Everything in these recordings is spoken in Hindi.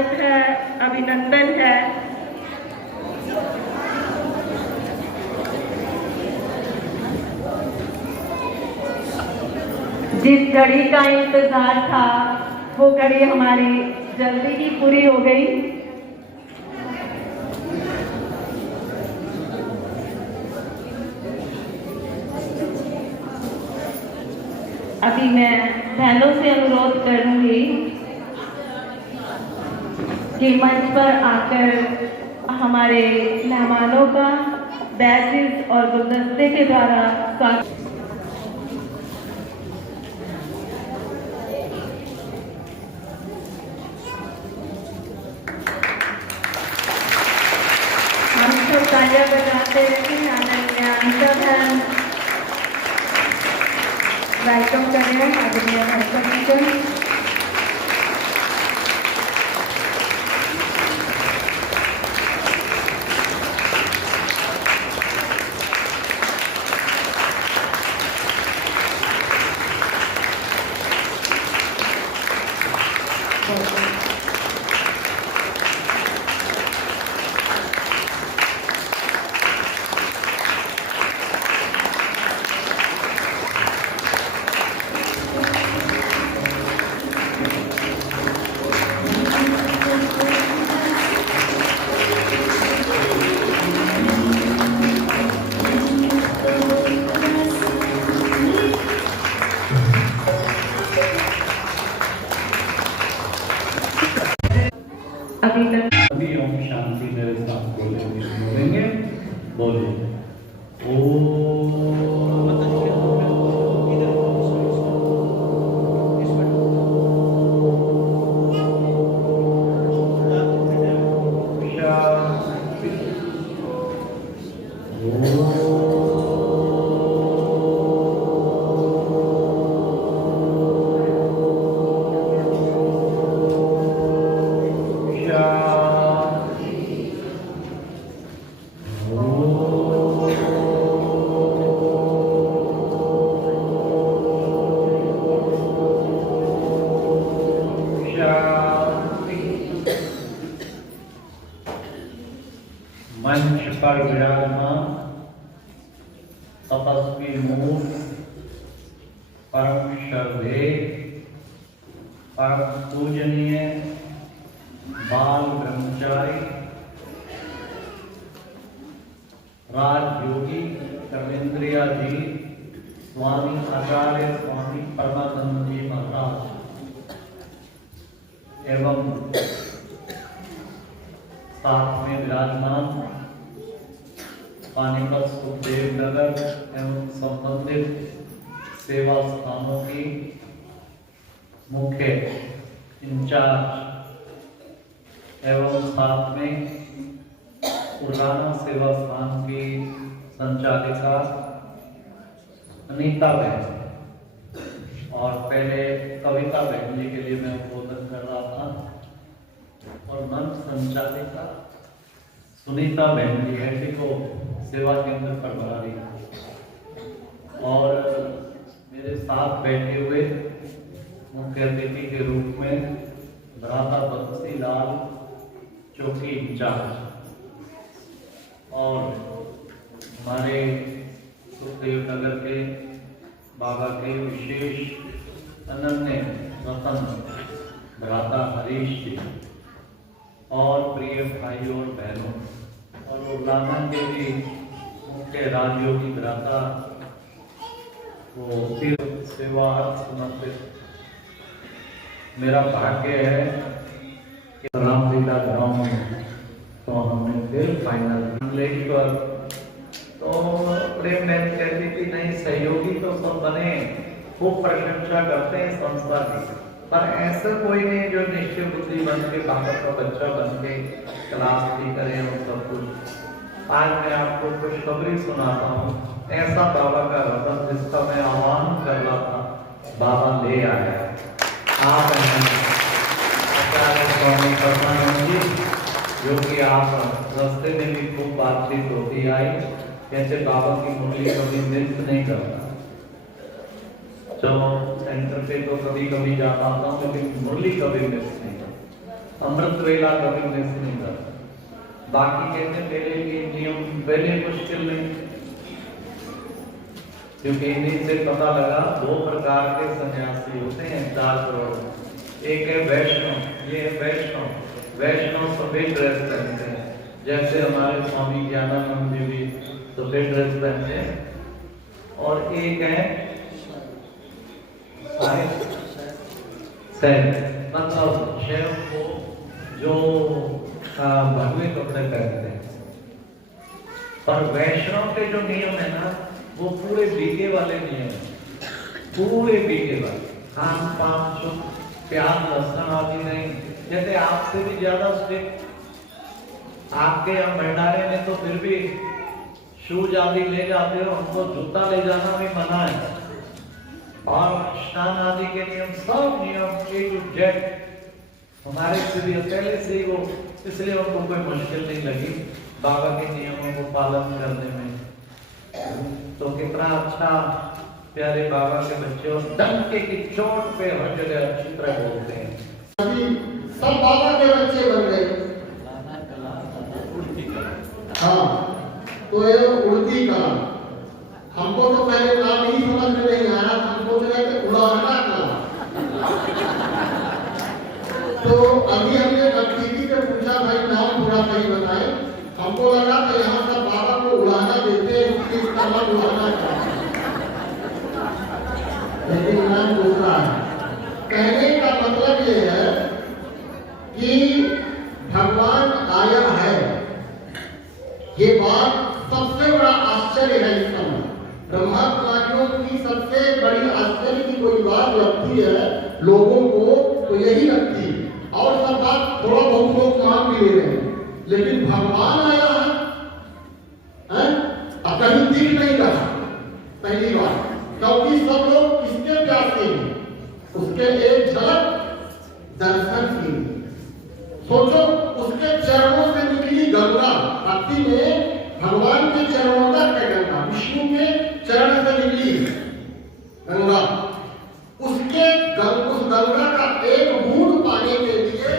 स्वागत है, अभिनंदन है। जिस घड़ी का इंतजार था वो घड़ी हमारी जल्दी ही पूरी हो गई। अभी मैं बहनों से अनुरोध करूंगी कि मंच पर आकर हमारे मेहमानों का बैचेस और गुलदस्ते के द्वारा स्वागत। हम सब तालियां बजाते हैं। आदरणीय अनिता बहन वेलकम कर रहे हैं। आदरणीय हर्षवर्धन अभी ओम शांति मेरे साथ बोलेंगे। बोलिए मंच पर विराजमान तपस्वी मूर्त, परम श्रद्धेय, परम पूजनीय बाल ब्रह्मचारी राजयोगी कविंद्रियाजी स्वामी आचार्य स्वामी परमानंद जी महाराज एवं साथ में विराजमान पानीपत सुखदेव नगर एवं संबंधित सेवा स्थानों की मुख्य इंचार्ज एवं साथ में पुराना सेवा स्थान की संचालिका अनीता बहन और पहले कविता बहन जी के लिए मैं उद्बोधन कर रहा था और मंच संचालिका सुनीता बहन जी ऐसी को सेवा केंद्र पर बुला रही और मेरे साथ बैठे हुए मुख्य अतिथि के रूप में भ्राता बंसी लाल चौकी इंचार्ज और हमारे सुखदेव नगर के बाबा के विशेष अनन्य रतन भ्राता हरीश जी और प्रिय भाइयों और बहनों और उर्लाना के भी मुख्य राजयोगी भ्राता को सिर्फ सेवा समर्पित मेरा भाग्य है कि रामलीला ग्राउंड में तो हमने फिर फाइनल लेकर तो प्रेम बहन कहती थी नहीं सहयोगी तो सब बने, खूब प्रशंसा करते हैं संस्था की, पर ऐसा कोई नहीं जो निश्चय बुद्धि बन के बाबा का बच्चा बन के क्लास भी करे और सब कुछ। आज मैं आपको खुशखबरी सुनाता हूँ, ऐसा बाबा का रतन जिसका मैं आह्वान कर रहा था बाबा ले आया। आप आचार्य स्वामी परमानंद जी जो कि आप रास्ते में भी खूब बातचीत होती आई, कैसे बाबा की मुरली कभी मिस नहीं करता। जो सेंटर पे तो कभी कभी जाता हूँ लेकिन मुरली कभी मिस नहीं करता। अमृत वेला कभी मिस नहीं करता। बाकी कहते मेरे लिए नियम पहले मुश्किल नहीं, क्योंकि इन्हीं से पता लगा 2 प्रकार के सन्यासी होते हैं 4 करोड़। एक है वैष्णव, ये है वैष्णव। वैष्णव सफेद ड्रेस पहनते हैं, जैसे हमारे स्वामी ज्ञानानंद जी भी सफेद ड्रेस पहनते हैं। और एक है सैनिक, मतलब शैव को जो भगवे कपड़े पहनते हैं। पर वैष्णव के जो नियम है ना, वो पूरे बीघे वाले नियम है, पूरे बीघे वाले। खान पान शुद्ध, प्याज लहसुन आदि नहीं। जैसे आपसे भी ज्यादा स्ट्रिक्ट आपके यहाँ भंडारे में तो फिर भी शूज आदि ले जाते हो, हमको जूता ले जाना भी मना है। और स्नान आदि के नियम, सब नियम A to Z हमारे से भी पहले से ही वो, इसलिए उनको कोई मुश्किल नहीं लगी बाबा के नियमों को पालन करने में। तो कितना अच्छा प्यारे बाबा के बच्चे, और डंके की चोट पे हर जगह अच्छी तरह बोलते हैं। सब बाबा के बच्चे बन गए। हाँ, तो ये उड़ती कला, हमको तो पहले नाम ही समझ में नहीं आया, हम सोच रहे थे उड़ाना कला। तो अभी हमने नक्कीदी से पूछा, भाई नाम थोड़ा सही बताए। हमको लगा था यहाँ सब बाबा को उड़ाना देते हैं, इसका नाम उड़ाना कला, लेकिन नाम दूसरा है। कहने का मतलब ये है कि भगवान आया है, ये बात सबसे बड़ा आश्चर्य है इस समय। ब्रह्मा कुमारियों की सबसे बड़ी आश्चर्य की कोई बात लगती है लोगों को, तो यही लगती है। और सब बात थोड़ा बहुत लोग मान भी ले रहे हैं, लेकिन भगवान आया है अब कहीं दिख नहीं रहा। पहली बात, क्योंकि सब लोग किसके प्यासे हैं? उसके एक झलक दर्शन की। सोचो, उसके चरणों से निकली गंगा, भक्ति में भगवान के चरणों तक है गंगा, विष्णु के चरण से निकली गंगा। उस गंगा का एक बूंद पाने के लिए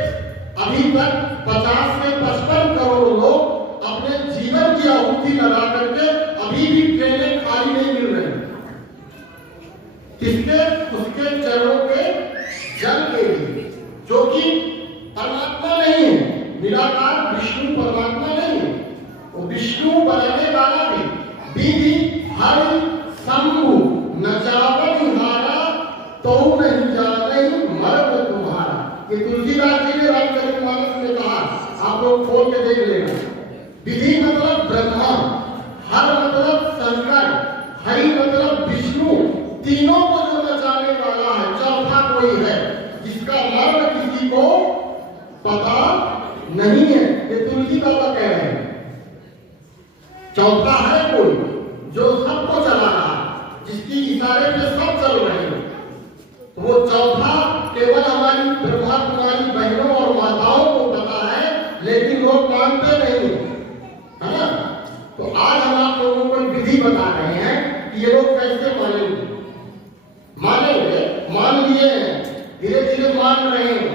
अभी तक 50 से 55 करोड़ लोग अपने जीवन की आहुति लगा करके अभी भी ट्रेनें खाली नहीं मिल रही। किसके? उसके चरणों के जल के लिए, जो कि परमात्मा नहीं है, निराकार विष्णु परमात्मा नहीं है। वो विष्णु बनाने वाला भी विधि हरि शंभु नचावत हारा तो नहीं जाने मर्म तुम्हारा। ये तुलसीदास जी ने रामचरितमानस में कहा, आप लोग खोल के देख लेना। विधि मतलब ब्रह्मा, हर मतलब शंकर, हरि मतलब विष्णु, तीनों को जो नचाने वाला है, चौथा कोई है जिसका मर्म किसी को पता नहीं है। ये तुलसी बाबा कह रहे हैं। चौथा है कोई जो सबको चला रहा है, जिसकी इशारे पे सब चल रहे हैं। वो चौथा केवल हमारी ब्रह्मा कुमारी बहनों और माताओं को पता है, लेकिन लोग मानते नहीं, है ना। तो आज हम आप लोगों को विधि बता रहे हैं कि ये लोग कैसे मानेंगे। मान लिए, धीरे धीरे मान रहे हैं,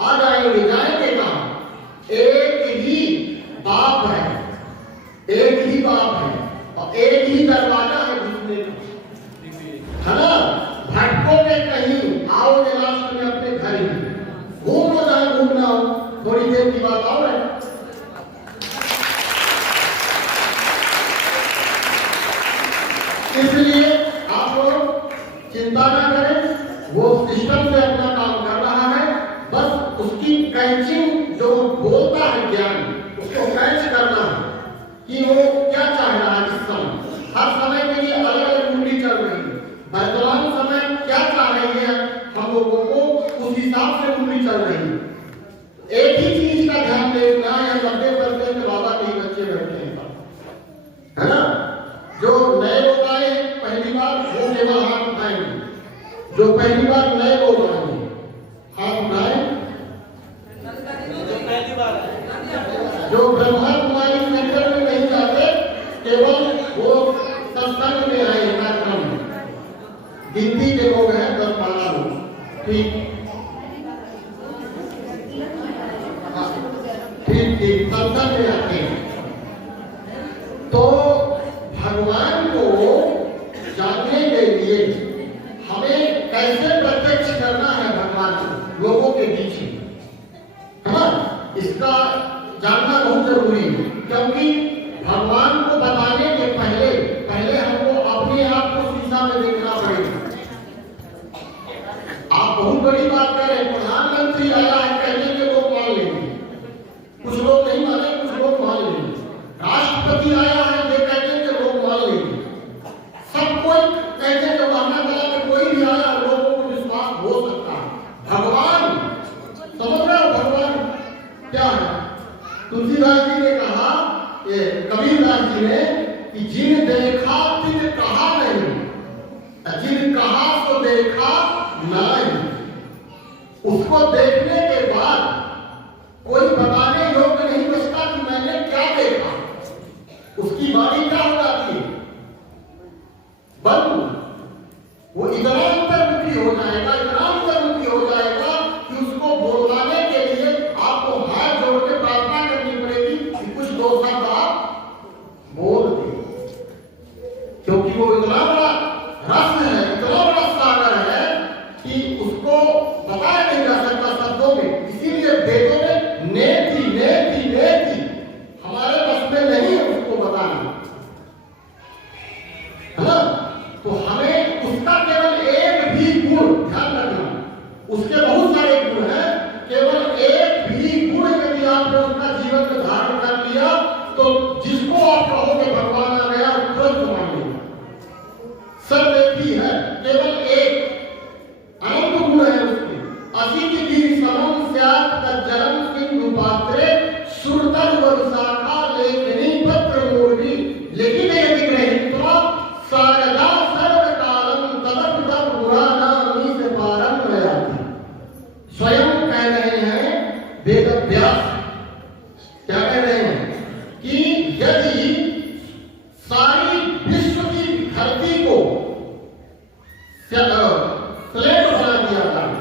आ जाएंगे। जाएंगे कहाँ? एक ही बाप है, एक ही बाप है, और एक ही दरवाजा है घुसने का, है ना। भटकोगे कहीं, आओगे लास्ट में अपने घर ही। घूमो जहाँ घूमना हो, थोड़ी देर की बात और है। इसलिए आप लोग चिंता न करें, वो सिस्टम से अपना काम कर रहा है। बस उसकी कैचिंग, जो बोलता है ज्ञान, उसको कैच करना है कि वो क्या चाह रहा है इस समय। हर समय के लिए अलग अलग कुंडली चल रही है। वर्तमान समय क्या चाह रही है हम लोगों को, उस हिसाब से कुंडली चल रही है। एक ही चीज का ध्यान देना है, 90% बाबा के ही बच्चे बैठे हैं, है ना। जो नए लोग आए पहली बार, वो केवल हाथ उठाएंगे। जो पहली बार नए लोग आएंगे, हाथ उठाए। जो ब्रह्मा कुमारी सेंटर में नहीं जाते, केवल वो सत्संग में आए कार्यक्रम में, गिनती के लोग हैं 10-12 लोग, ठीक। जरूरी है, क्योंकि भगवान को बताने के पहले हमको अपने आप को शीशा में देखना पड़ेगा। आप बहुत बड़ी बात कर रहे हैं, प्रधानमंत्री आया है कहने के लोग मान लेंगे, कुछ लोग नहीं माने, कुछ लोग मान लेंगे। राष्ट्रपति आया है ये कहने के लोग मान लेंगे। सब कोई कहने के बहाना करा के कोई भी आया, लोगों को विश्वास हो सकता है। भगवान, समझ रहे हो भगवान क्या है? तुलसीदास जी ने कहा, ये कबीरदास जी ने, कि जिन देखा तिन कहा नहीं, जिन कहा तो देखा नहीं। उसको देखने के बाद कोई बताने योग्य नहीं बचता कि मैंने क्या देखा। उसकी वाणी क्या हो जाती है? बंद। वो इतना अंतर्मुखी हो जाएगा, इतना अंतर्मुखी हो जाएगा कि उसको बोलवाने के लिए आपको हाथ जोड़ के प्रार्थना करनी पड़ेगी कि कुछ दो शब्द आप बोल दें, क्योंकि वो इतना बड़ा रस है, इतना बड़ा सागर है कि उसको बताया नहीं जा सकता शब्दों में। इसीलिए वेदों में नेति नेति नेति हमारे बस में नहीं है उसको बताना, है ना? तो हमें उसका केवल एक भी गुण ध्यान रखना, उसके बहुत सारे गुण हैं, केवल एक भी गुण यदि आपने उसका जीवन में धारण कर लिया तो जिसको आप कहोगे भगवान आ गया तुरंत मान लेगा। सर्वव्यापी है, केवल एक अनंत गुण है उसके। असित गिरि समम स्यात् तज्जलम सिंधु पात्रे सुरतर वर्षाखा लेखनी पत्र मूर्ति लेकिन यदि ग्रहीत्वा सारदा सर्वकालम तदपितम पुराणानि से पारम नयाति। स्वयं कह रहे हैं वेदव्यास, क्या कह रहे हैं कि यदि सारी विश्व की धरती को प्लेट बना दिया जाए,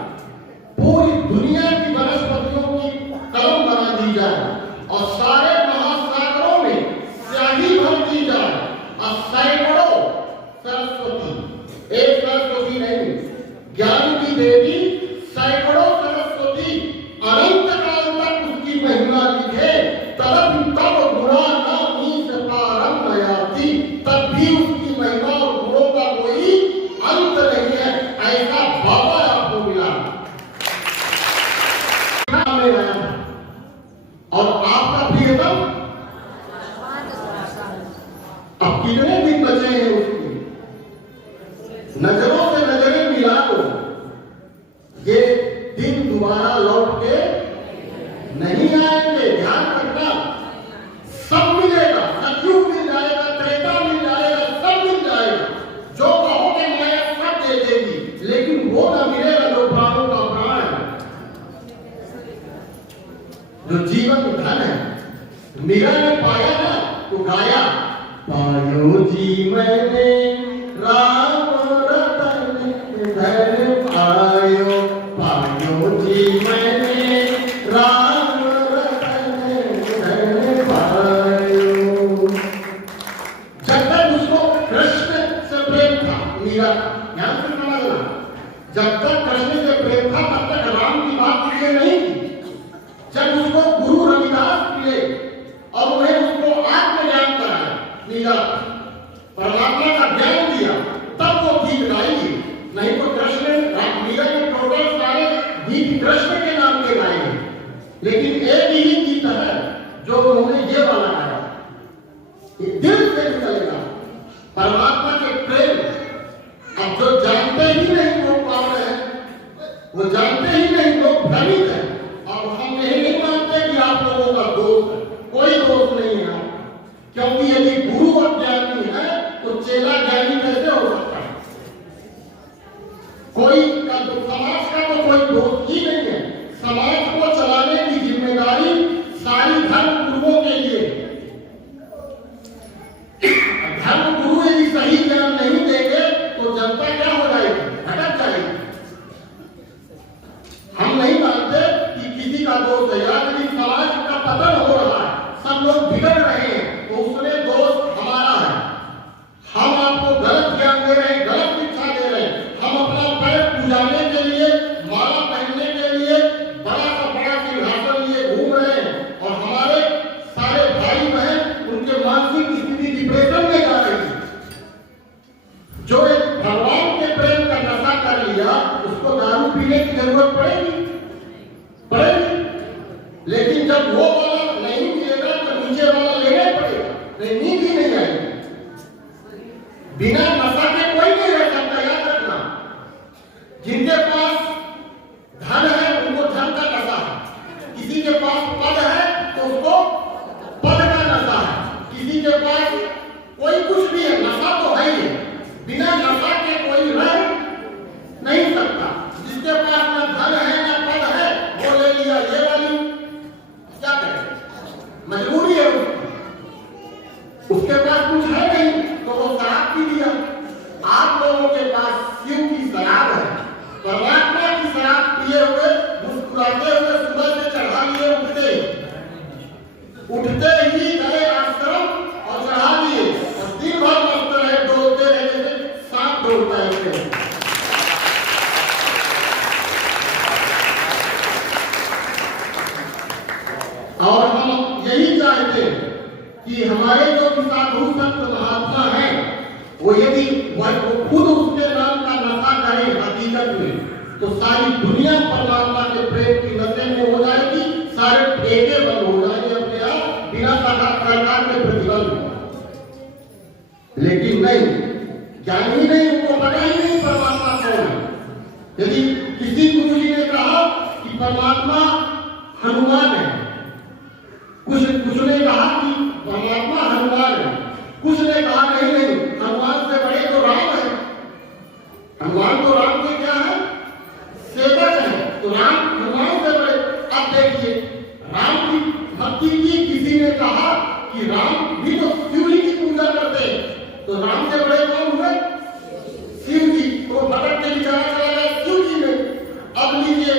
पूरी दुनिया की वनस्पतियों की कलम बना दी जाए और सारे महासागरों में स्याही भर दी जाए और सैकड़ों सरस्वती, एक सरस्वती नहीं, ज्ञान की देवी सैकड़ों सरस्वती अनंत काल तक उसकी महिमा लिखे, तब गुणा नामी से पारम नयाति, तब भी उसकी महिमा और गुणों का कोई अंत नहीं है। ऐसा बाबा आपको मिला और आपका प्रियतम अब कितने दिन बचे हैं उसकी? नजरों से नजरें मिला दो, ये दिन दोबारा लौट के नहीं आएंगे, ध्यान रखना। सब मिलेगा, सतयुग मिल जाएगा, त्रेता मिल जाएगा, सब मिल जाएगा, जो कहोगे माया सब दे देगी, लेकिन वो ना मिलेगा जो प्राणों का प्राण है, जो जीवन धन है। मीरा ने पाया ना तो गाया, पायो जी मैंने राम रतन धन पायो, पायो जी मैंने राम रतन धन पायो। जब तक उसको कृष्ण से प्रेम था, मीरा ध्यान से समझना, जब तक कृष्ण से प्रेम था तब तक राम की बात इसलिए नहीं थी। जब उसको गुरु रविदास मिले और उन्हें उसको आत्मज्ञान कराया, मीरा परमात्मा का ज्ञान दिया, तब वो गीत गाएगी। नहीं तो कृष्ण मीरा के टोटल सारे गीत कृष्ण के नाम के गाए हैं, लेकिन एक ही गीत है जो उन्होंने ये वाला गाया, ये दिल से निकलेगा परमात्मा के प्रेम। अब जो जानते ही नहीं लोग पाप है, वो जानते ही नहीं लोग भ्रमित है। अब हम यही नहीं मानते कि आप लोगों का दोष है, कोई दोष नहीं है, क्योंकि यदि गुरु अज्ञानी है तो चेला ज्ञानी कैसे हो सकता है? कोई का समाज का तो कोई दोष ही नहीं है। समाज को चलाने की जिम्मेदारी सारी धर्म गुरुओं के लिए। धर्म गुरु यदि सही किसी के पास कोई कुछ भी है, नशा तो है ही, बिना नशा के कोई रह नहीं सकता। जिसके पास न धन है न पद है, वो ले लिया ये वाली, क्या करें, मजबूरी है उसके पास कुछ है नहीं तो वो शराब पी लिया। आप लोगों के पास शिव की शराब है, परमात्मा की शराब पिए हुए मुस्कुराते हुए सुबह से चढ़ा लिए, उठते ही गए आश्रम और चढ़ा लिए और दिन भर मस्त रहे, दौड़ते रहे जैसे सांप दौड़ता है। और हम यही चाहते हैं कि हमारे जो साधु संत महात्मा हैं, वो यदि वो खुद उसके नाम का नशा करें हकीकत में, तो सारी दुनिया परमात्मा के प्रेम की नशे में हो जाएगी, सारे ठेके बंद हो जाएंगे अपने आप, बिना सरकार के प्रतिबंध। लेकिन नहीं, ज्ञान ही नहीं, उनको पता ही नहीं परमात्मा कौन है। यदि किसी गुरु जी ने कहा कि परमात्मा हनुमान है, कुछ ने कहा कि परमात्मा हनुमान है, कुछ ने कहा नहीं नहीं, हनुमान से बड़े तो राम है। हनुमान तो राम के क्या है, सेवक है, तो राम हनुमान से बड़े। अब देखिए, राम की भक्ति की, किसी ने कहा कि राम भी तो शिव जी की पूजा करते हैं, तो राम से बड़े कौन हुए, शिव जी। तो भटक के विचार चला गया शिव जी में। अब लीजिए,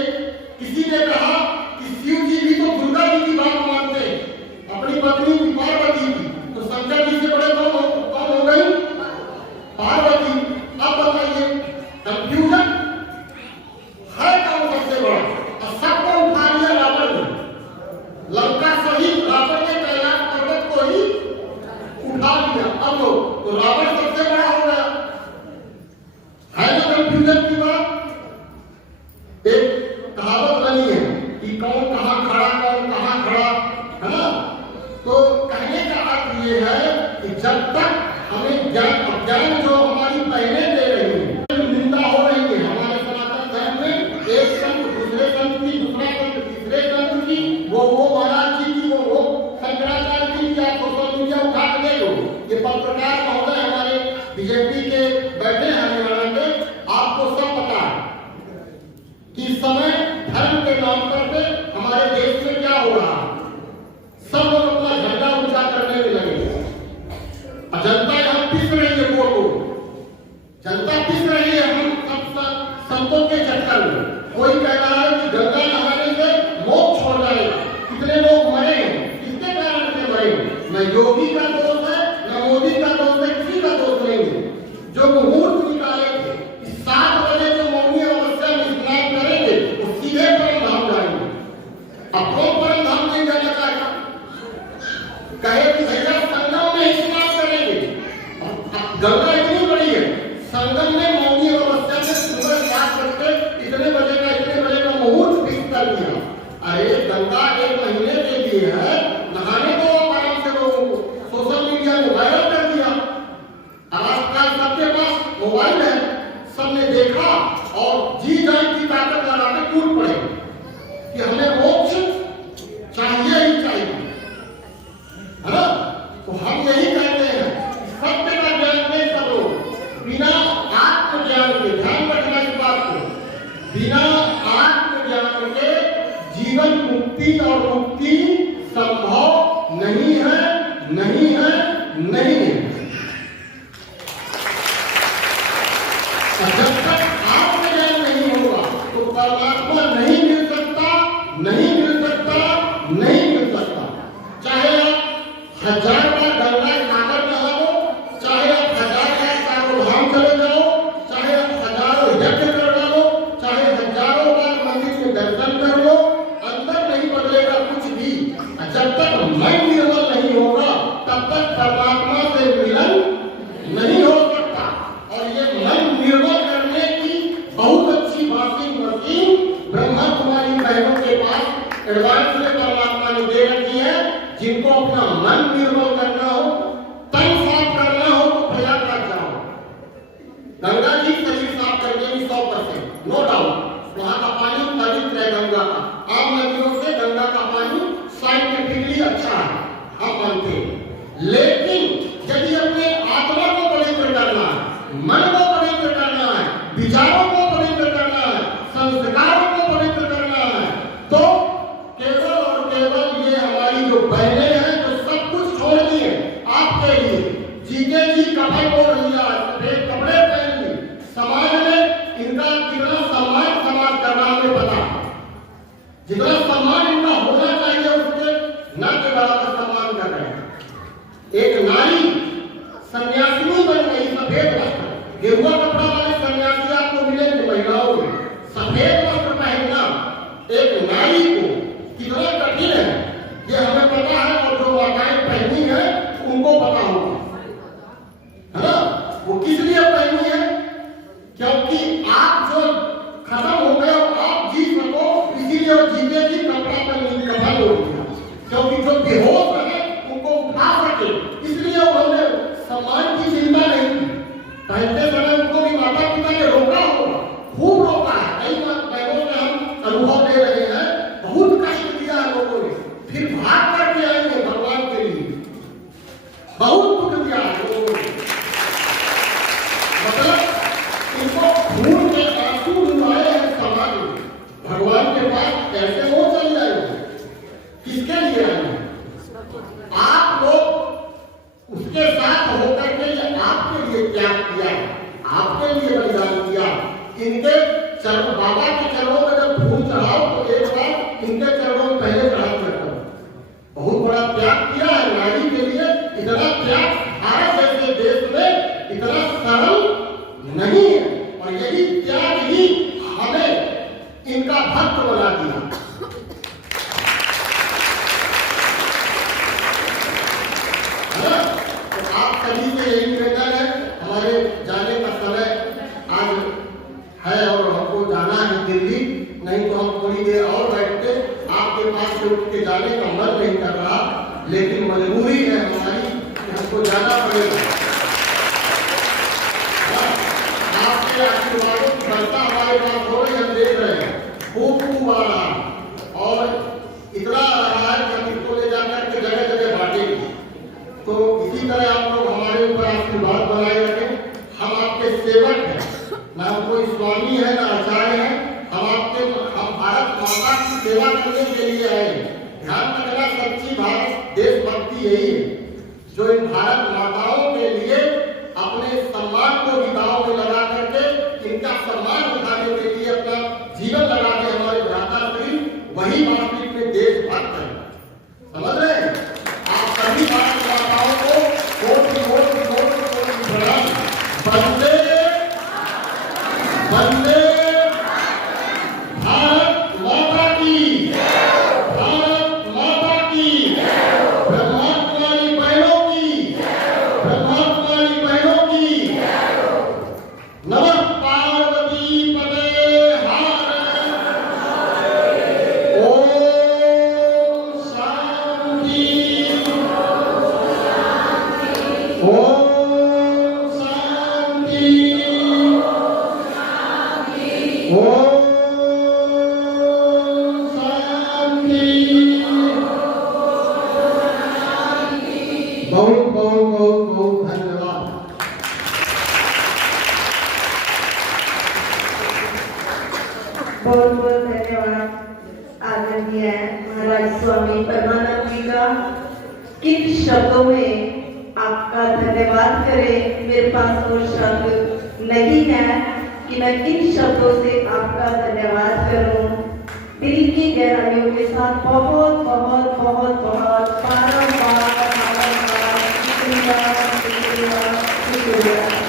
किसी ने कहा कि शिव जी भी तो दुर्गा जी की बात मानते हैं, अपनी पत्नी की पार्वती की, तो शंकर जी से बड़े कौन हो गई, पार्वती। अब बताइए, कंफ्यूजन है कौन सबसे बड़ा, और सबको उठा लिया रावण ने, लंका सहित रावण ने कैलाश पर्वत को ही उठा लिया। अब तो रावण सबसे बड़ा हो गया, है ना कंफ्यूजन की बात। एक कहावत बनी है कि कौन कहाँ खड़ा, कौन कहाँ खड़ा, है ना। तो कहने का अर्थ ये है कि जब तक हमें अज्ञान जो हमारी पहले दे रही है, निंदा हो रही है हमारे सनातन धर्म में, एक संत दूसरे संत की, दूसरा संत तीसरे संत की, वो महाराज जी की, वो शंकराचार्य जी की, आप सोशल मीडिया उठा के देखो। ये पत्रकार महोदय हमारे बीजेपी के बैठे हैं हरियाणा के, आपको सब पता है कि इस समय धर्म के नाम पर हमारे देश में क्या हो रहा है। सब लोग अपना झंडा ऊंचा करने में लगे, और जनता यहाँ पिस रही है, जनता पिस रही है हम सब संतों के चक्कर में। कोई कह रहा है कि गंगा नहाने से मोक्ष हो जाएगा, कितने लोग मरे हैं, किसके कारण से मरे, न योगी का दोष है, न मोदी का दोष है, किसी का दोष नहीं है। जो मुहूर्त निकाले थे 7 बजे जो मौनी अवस्था में स्नान करेंगे, वो सीधे परम धाम जाएंगे। अब कौन परम धाम नहीं जाना चाहेगा, कहे कि भैया संगम में स्नान करेंगे। गंगा इतनी बड़ी है, संगम में मौनी अवस्था में सुबह 7 बजे इतने बजे का मुहूर्त फिक्स कर दिया। अरे गंगा 1 महीने के लिए है, नहाने दो आराम से लोगों को, सोशल मीडिया में वायरल कर दिया। आजकल सबके पास मोबाइल है, सबने देखा और जी जान की ताकत लगा के कूद पड़े कि हमें मोक्ष चाहिए ही चाहिए, है ना। तो हम यही कहते हैं, सत्य का ज्ञान में सब लोग बिना आत्मज्ञान के, ध्यान रखना इस बात को, बिना आत्मज्ञान के जीवन मुक्ति और मुक्ति संभव नहीं है, नहीं है, नहीं है। जब तक आत्मज्ञान नहीं होगा तो परमात्मा नहीं मिल सकता, नहीं मिल सकता, नहीं मिल सकता। चाहे आप 1000 बार गंगा सागर नहा लो, चाहे आप 1000 बार चारों धाम चले जाओ, चाहे आप हजारों यज्ञ करवा लो, चाहे हजारों बार मंदिर में दर्शन कर लो, अंदर नहीं बदलेगा कुछ भी। जब तक मन निर्मल नहीं होगा, तब तक परमात्मा से मिलन नहीं हो सकता। और ये मन निर्मल करने की बहुत अच्छी वॉशिंग मशीन ब्रह्मा कुमारी बहनों के पास एडवांस में परमात्मा ने दे रखी है। जिनको अपना मन निर्मल करना हो, तन साफ करना हो, तो प्रयागराज जाओ, गंगा जी शरीर साफ कर देंगी 100%, नो डाउट। वहां का पानी पवित्र है गंगा का, आम नदियों से गंगा का पानी साइंटिफिकली अच्छा है, हम मानते हैं। लेकिन एक नारी सन्यासिनी बन गई, सफेद वस्त्र, गेरुआ कपड़ा वाले सन्यासी आपको मिलेंगे महिलाओं में। सफेद वस्त्र पहनना एक नारी को कितना कठिन है ये हमें पता है, और जो माताएं पहनी है उनको पता होगा, है ना। वो किस लिए पहनी है? क्योंकि आप जो खत्म हो गए हो आप जी सको, इसीलिए वो जीते की कपड़ा पहनी, कपड़ा ओढ़ दिया, क्योंकि जो बेहोश है उनको उठा सके, इसलिए उन्होंने सम्मान की चिंता नहीं की। पहनते समय उनको भी माता पिता ने रोका होगा, खूब रोका है, कई बहनों से हम अनुभव दे रहे हैं, बहुत कष्ट दिया है लोगों ने, फिर भाग करके आएंगे भगवान के लिए, बहुत दुख दिया है लोगों ने। मतलब इनको खून के आंसू रुलाए हैं समाज में, भगवान के पास कैसे वो चल जाएंगे? किसके लिए आए? आप लोग उसके साथ होकर के ये आपके लिए त्याग किया, आपके लिए बलिदान किया। इनके चरण, बाबा के चरणों में जब फूल चढ़ाओ तो एक बार इनके चरणों में पहले चढ़ा करता, बहुत बड़ा त्याग किया है नारी के लिए। इतना त्याग भारत जैसे देश में इतना सरल नहीं है, और यही त्याग ही हमें इनका भक्त बना दिया। तो आप सभी से यही निवेदन है, हमारे जाने का समय आज है और हमको जाना है दिल्ली, नहीं तो हम थोड़ी देर और बैठते, आपके पास से उठ के जाने का मन नहीं कर रहा, लेकिन मजबूरी है हमारी कि हमको जाना पड़ेगा। आपके आशीर्वादों की बढ़ता हमारे पास हो रही, हम देख रहे हैं, खूब आ रहा है, और इतना आ रहा है कि हम इसको ले जाकर के जगह जगह बांटेंगे। तो इसी तरह आप लोग हमारे ऊपर आशीर्वाद बनाए रखें। हम आपके सेवक हैं, ना कोई स्वामी है ना आचार्य है, हम भारत माता की सेवा करने के लिए आए। ध्यान रखना, सच्ची भारत देशभक्ति यही है, जो इन भारत माताओं के लिए अपने सम्मान को भी दांव में लगा करके इनका सम्मान उठाने के लिए अपना जीवन लगा के हमारे भ्राताश्री, वही वास्तविक में देशभक्त है। समझ रहे हैं? आप सभी भारत माताओं को कोटि कोटि कोटि कोटि प्रणाम। वंदे वंदे भारत माता की, भारत माता की, ब्रह्मकुमारी बहनों की, ब्रह्मकुमारी बहनों की। नमः पार्वती पते हर। ओम शांति, ओम शांति, ओम शांति। बहुत बहुत बहुत बहुत धन्यवाद। बहुत बहुत धन्यवाद आदरणीय महाराज स्वामी परमानंद जी का। किन शब्दों में आपका धन्यवाद करें, मेरे पास और शब्द नहीं है कि मैं किन शब्दों से आपका धन्यवाद करूं। दिल की गहराइयों के साथ बहुत बहुत बहुत बहुत बारंबार शुक्रिया शुक्रिया शुक्रिया।